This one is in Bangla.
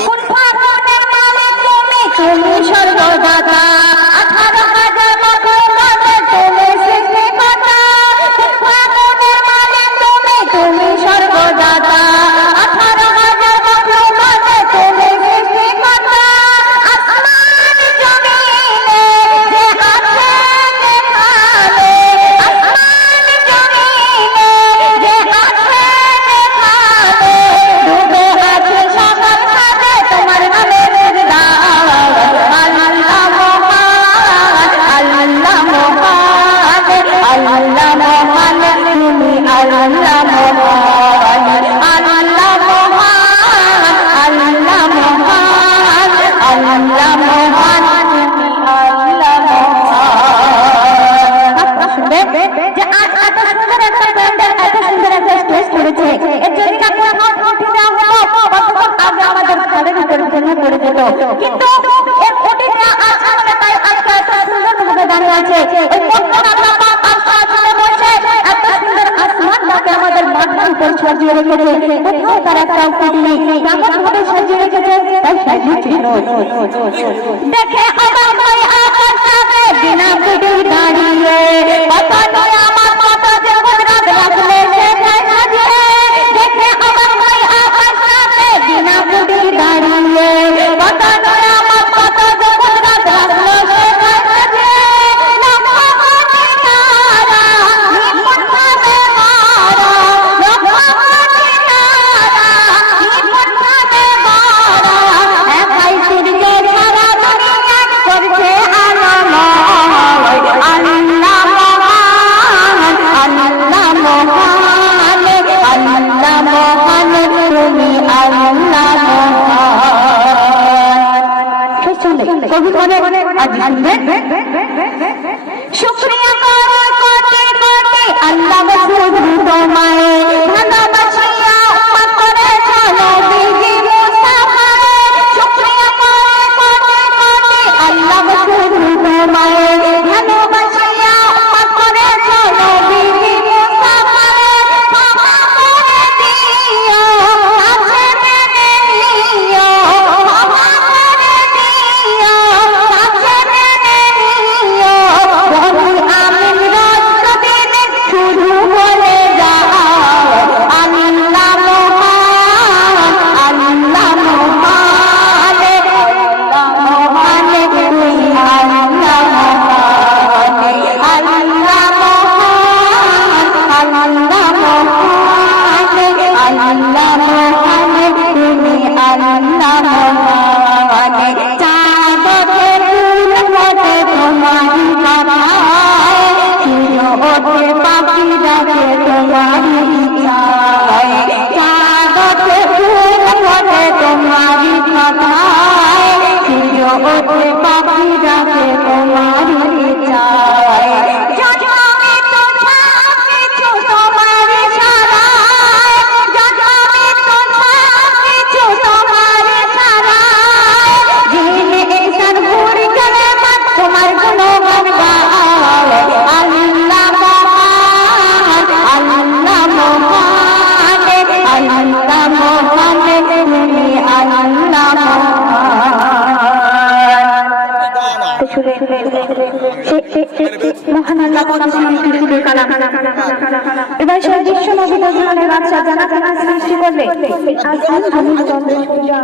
কোন পাথরের মালিক তুমি? সর্বদাতা আঠারো কিন্তু ওর কোটিটা আজ আমাদের তাই আজকে এত সুন্দর ভাবে দাঁড়িয়ে আছে। ওই কোটিটা আল্লাহ পাক বলছে, এত সুন্দর আসমান তাকে আমাদের সাজিয়ে রেখেছে কোথাও তার একটা কোটি নেই। কেমন ভাবে সাজিয়ে রেখেছে, তাই দেখে কবি করে অধিক শুক্রিয়া তোমারি কথায় পাখিরা। ছিলেন মহান আল্লাহ পরশুরাম পৃথিবীর কালাম এবার সেই বিশ্ব নবী বজরুলের বাদশা জানা জানা সৃষ্টি করবে আজ আমি চন্দ্র পূজা